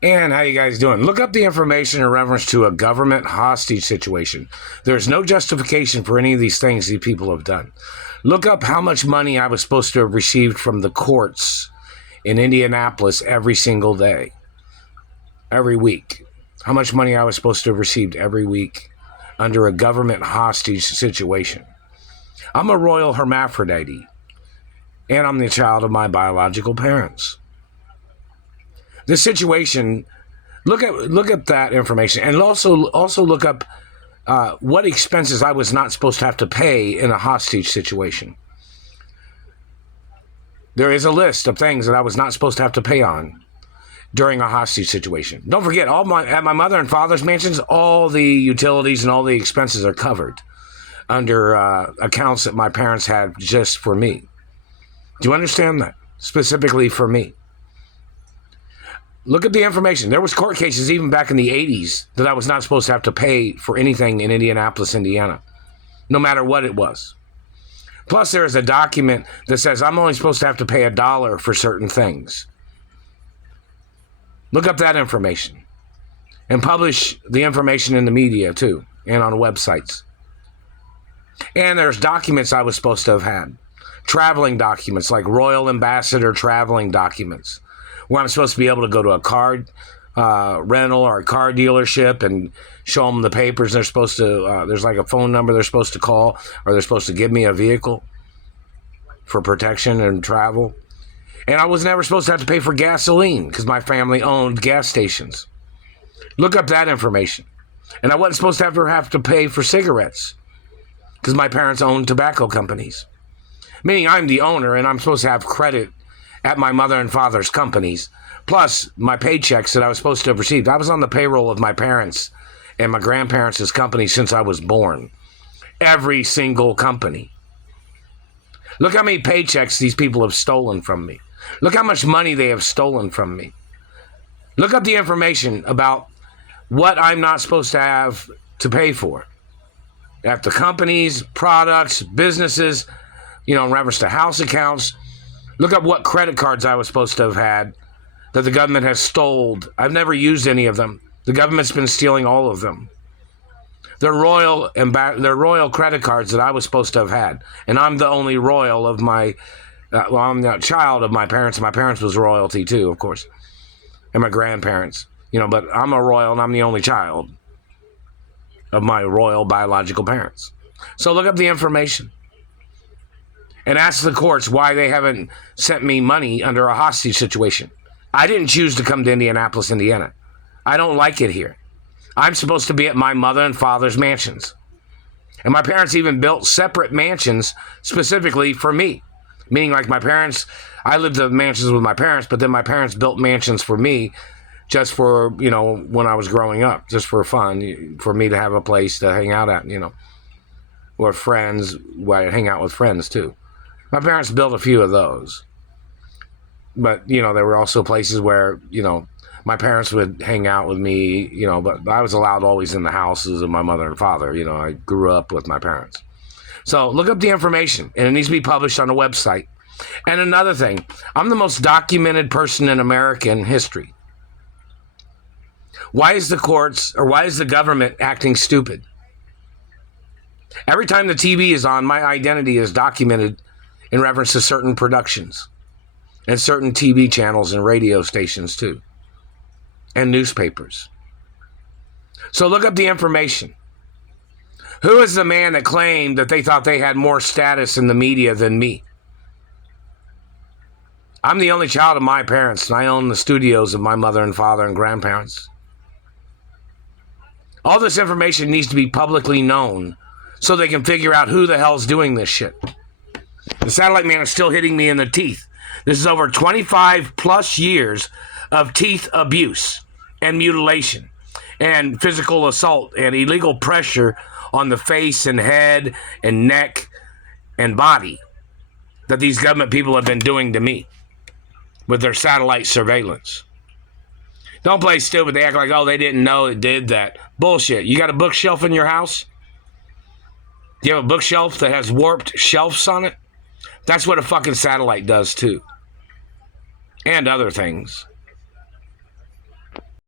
And how you guys doing? Look up the information in reference to a government hostage situation. There's no justification for any of these things these people have done. Look up how much money I was supposed to have received from the courts in Indianapolis every single day, every week. How much money I was supposed to have received every week under a government hostage situation. I'm a royal hermaphrodite, and I'm the child of my biological parents. This situation, look at that information, and also look up what expenses I was not supposed to have to pay in a hostage situation. There is a list of things that I was not supposed to have to pay on during a hostage situation. Don't forget, at my mother and father's mansions, all the utilities and all the expenses are covered under accounts that my parents had just for me. Do you understand that? Specifically for me. Look at the information. There was court cases even back in the 80s that I was not supposed to have to pay for anything in Indianapolis, Indiana, no matter what it was. Plus, there is a document that says I'm only supposed to have to pay $1 for certain things. Look up that information and publish the information in the media too and on websites. And there's documents I was supposed to have had. Traveling documents like Royal Ambassador traveling documents, where I'm supposed to be able to go to a car rental or a car dealership and show them the papers. They're supposed to, there's like a phone number they're supposed to call, or they're supposed to give me a vehicle for protection and travel. And I was never supposed to have to pay for gasoline because my family owned gas stations. Look up that information. And I wasn't supposed to have to pay for cigarettes because my parents owned tobacco companies. Meaning I'm the owner and I'm supposed to have credit at my mother and father's companies, plus my paychecks that I was supposed to have received. I was on the payroll of my parents and my grandparents' company since I was born. Every single company. Look how many paychecks these people have stolen from me. Look how much money they have stolen from me. Look up the information about what I'm not supposed to have to pay for. At the companies, products, businesses, in reference to house accounts. Look up what credit cards I was supposed to have had that the government has stole. I've never used any of them. The government's been stealing all of them. They're royal credit cards that I was supposed to have had. And I'm the only royal of my, I'm the child of my parents. My parents was royalty too, of course. And my grandparents, but I'm a royal and I'm the only child of my royal biological parents. So look up the information. And ask the courts why they haven't sent me money under a hostage situation. I didn't choose to come to Indianapolis, Indiana. I don't like it here. I'm supposed to be at my mother and father's mansions. And my parents even built separate mansions specifically for me. Meaning like my parents, I lived in mansions with my parents, but then my parents built mansions for me just for, when I was growing up, just for fun, for me to have a place to hang out at, or friends, where I hang out with friends too. My parents built a few of those. But, there were also places where, my parents would hang out with me, but I was allowed always in the houses of my mother and father. I grew up with my parents. So look up the information, and it needs to be published on a website. And another thing, I'm the most documented person in American history. Why is the courts, or why is the government acting stupid? Every time the TV is on, my identity is documented in reference to certain productions and certain TV channels and radio stations too, and newspapers. So look up the information. Who is the man that claimed that they thought they had more status in the media than me? I'm the only child of my parents, and I own the studios of my mother and father and grandparents. All this information needs to be publicly known so they can figure out who the hell's doing this shit. The satellite man is still hitting me in the teeth. This is over 25 plus years of teeth abuse and mutilation and physical assault and illegal pressure on the face and head and neck and body that these government people have been doing to me with their satellite surveillance. Don't play stupid. They act like, they didn't know it did that. Bullshit. You got a bookshelf in your house? Do you have a bookshelf that has warped shelves on it? That's what a fucking satellite does too. And other things.